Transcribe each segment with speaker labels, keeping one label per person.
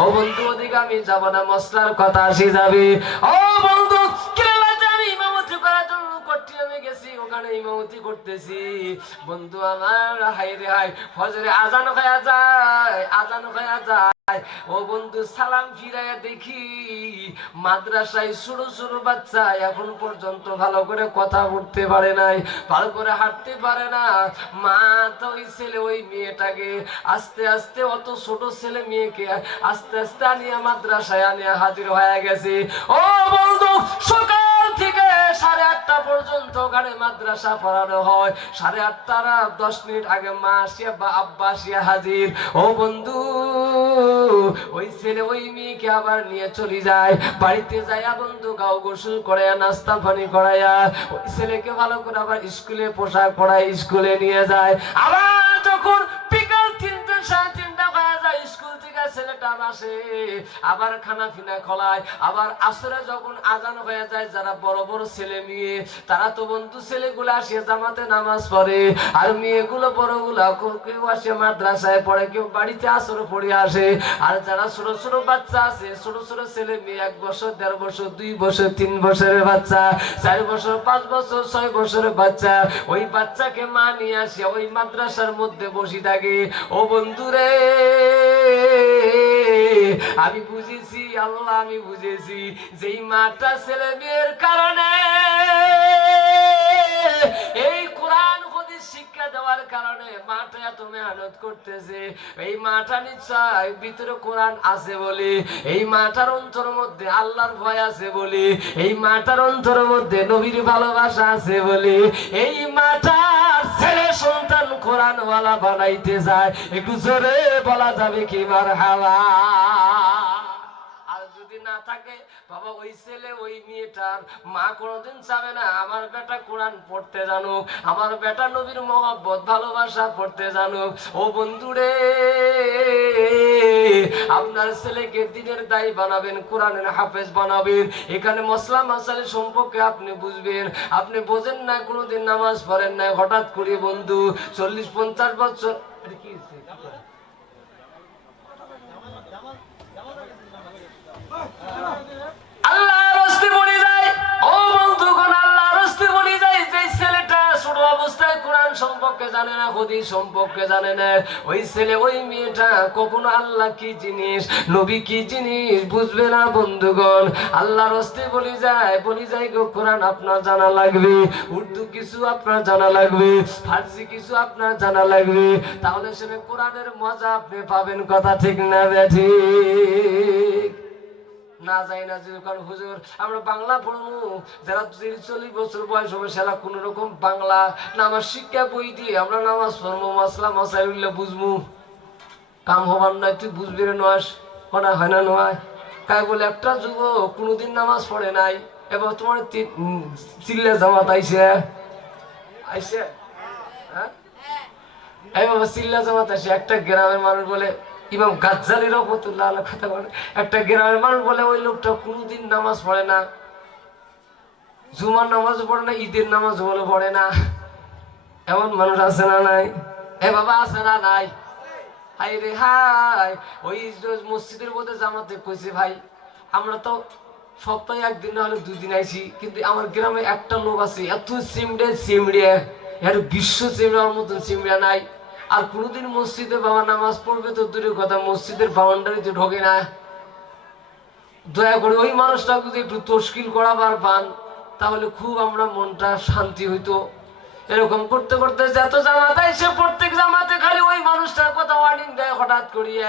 Speaker 1: ও বন্ধু, ওদিকে আমি যাব না মশলার কথা আসি যাবে। ও বন্ধু ওখানে করতেছি। বন্ধু আমার হাই রে আজান আজান ও বন্ধু, সালাম ফিরাইয়া দেখি। মাদ্রাসায় ছোট ছোট বাচ্চা এখন পর্যন্ত ভালো করে কথা বলতে পারে নাই, ভালো করে হাঁটতে পারে না। মা তো ওই ছেলে, ওই মেয়েটাকে আস্তে আস্তে অত ছোট ছেলে মেয়েকে আস্তে আস্তে আনিয়া মাদ্রাসায় আনিয়া হাজির হয়ে গেছে। ও বন্ধু, সকাল আটটা পর্যন্ত ওখানে মাদ্রাসা পড়ানো হয়। সাড়ে আটটার দশ মিনিট আগে মা আসিয়া বা আব্বা আসিয়া হাজির। ও বন্ধু, ওই ছেলে ওই মেয়েকে আবার নিয়ে চলে যায়। বাড়িতে যাইয়া বন্ধু গাও গোসল করাইয়া, নাস্তা পানি করাইয়া, ওই ছেলেকে ভালো করে আবার স্কুলে পোশাক পরায় স্কুলে নিয়ে যায়। আবার যখন আসে, আবার খানা ফিনা খলায়, আবার আসরে যখন আজান হয়ে যায়, যারা বড় বড় ছেলে মেয়ে, তারা তো বন্ধু ছেলেগুলো আসে, জামাতে নামাজ পড়ে, আর মেয়েগুলো বড়গুলা কেউ আসে মাদ্রাসায় পড়ে, কেউ বাড়িতে আসর পড়ে আসে, আর যারা ছোট ছোট বাচ্চা আছে, ছোট ছোট ছেলে মেয়ে, এক বছর, দেড় বছর, দুই বছর, তিন বছরের বাচ্চা, চার বছর, পাঁচ বছর, ছয় বছরের বাচ্চা, ওই বাচ্চাকে মা নিয়ে আসে, ওই মাদ্রাসার মধ্যে বসে থাকে, ও বন্ধুরে আমি বুঝেছি, আল্লাহ আমি বুঝেছি, যেই মাটা ছেলে মেয়ের কারণে এই কোরআন শিক্ষা দেওয়ার কারণে মাটা এত মেহনত করতেছে। এই মাটা নিশ্চয় ভিতরে কোরআন আছে বলে, এই মাটার অন্তর মধ্যে আল্লাহর ভয় আছে বলে, এই মাটার অন্তর মধ্যে নবীর ভালোবাসা আছে বলে, এই কোরআন ওয়ালা বানাইতে যায়। একটু জোরে বলা যাবে কি মার হাওয়া আর যদি না থাকে, বাবা, ওই ছেলে, ওই মেয়েটার মা কোনোদিন চাবে না। আমার বেটা কোরআন পড়তে জানুক, আমার বেটা নবীর মহব্বত, ভালোবাসা পড়তে জানুক। ও বন্ধুরে আপনার ছেলেকে দিনের দায়ী বানাবেন, কোরআনের হাফেজ বানাবেন। এখানে মশলা মশালের সম্পর্কে আপনি বুঝবেন। আপনি বোঝেন না, কোনোদিন নামাজ পড়েন না। হঠাৎ করে বন্ধু, চল্লিশ পঞ্চাশ বছর কি না হাদিস সম্পর্কে জানে না। ওই ছেলে, ওই মেয়েটা কখনো আল্লাহ কি জিনিস, নবী কি জিনিস বুঝবে না বন্ধুগণ। আল্লাহর রাস্তে বলে যায় বলে যায় গো, কোরআন আপনার জানা লাগবে, উর্দু কিছু আপনার জানা লাগবে, ফার্সি কিছু আপনার জানা লাগবে। তাহলে সেটা কোরআনের মজা আপনি পাবেন, কথা ঠিক না ঠিক? না যাই না যদি কারণ হুজুর, আমরা বাংলা পড়ব। যারা তিরিশ চল্লিশ বছর বয়স হবে সেটা কোন রকম বাংলা না আমার শিক্ষা বই দিয়ে আমরা নামাজ পড়ব, মাসলা মশাই উঠলে বুঝব। কাম হবার নয়, তুই বুঝবি রে নয় কটা হয় না নয়। কাই বলে, একটা যুব কোনোদিন নামাজ পড়ে নাই, এবার তোমার চিল্লা জামাত আইসে আইসে হ্যাঁ? এই বাবা চিল্লা জামাত আইসে একটা গ্রামের মানুষ বলে ইমাম গাজ্জালি রহমতুল্লাহ আল্লাহ কথা বলে একটা গ্রামের মানুষ বলে, ওই লোকটা কোনোদিন নামাজ পড়ে না। জুমার নামাজ পড়ে না, ঈদের নামাজ বলে পড়ে না। এমন মানুষ আছে না নাই? এ বাবা, আছে না নাই? হাই রে হাই ওই মসজিদের মধ্যে জামাতে কইছে ভাই, আমরা তো সপ্তাহে একদিন না হলে দুই দিন আইছি, কিন্তু আমার গ্রামে একটা লোক আছে, এত সিমড়ে চিমড়ে, এর বিশ্ব চিমড়ার মতন চিমড়া নাই। আর কোনোদিন মসজিদে বাবা নামাজ পড়বে তো দূরের কথা, মসজিদের বাউন্ডারিতে ঢোকে না। দয়া করে ওই মানুষটা যদি একটু তশকিল করাবার পান, তাহলে খুব আমরা মনটা শান্তি হইতো। এরকম করতে করতে যত জামাত এসে প্রত্যেক জামাতে খালি ওই মানুষটার কথা ওয়ার্নিং দেয় হঠাৎ করিয়ে।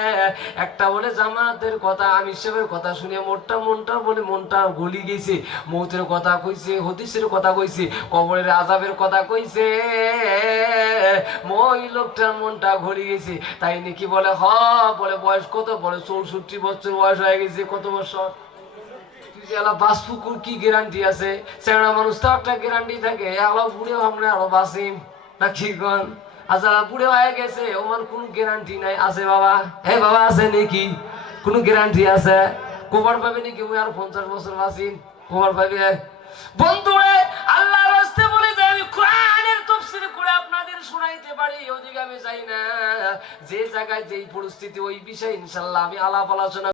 Speaker 1: একটা বলে, জামাতের কথা আমি আমিষের কথা শুনে মোটটা মনটা বলে মনটা গলি গেছে। মৌতের কথা কইছে, হদিসের কথা কইছে, কবরের আজাবের কথা কইছে। ওই লোকটার মনটা ঘুরে গেছে। তাই নাকি বলে, হ, বলে বয়স কত? বলে চৌষট্টি বছর বয়স হয়ে গেছে, কত বছর? কি গ্যারান্টি আছে? মানুষ তো একটা গ্যারান্টি থাকে। বুড়ে আমরা আরও বাসিম। না কি কন? যারা বুড়ে হয়ে গেছে। গ্যারান্টি নাই। আছে বাবা? বাবা, আছে নাকি? গ্যারান্টি আছে? নাকি? মুই আর পঞ্চাশ বছর বাসিম। বন্ধুরে আল্লাহ রাস্তে বলে যে আমি কোরআনের করে আপনাদের শোনাইতে পারি। ওদিকে আমি যাই না। যে জায়গায় যেই পরিস্থিতি, ওই বিষয়ে ইনশাল্লাহ আমি আলাপ আলোচনা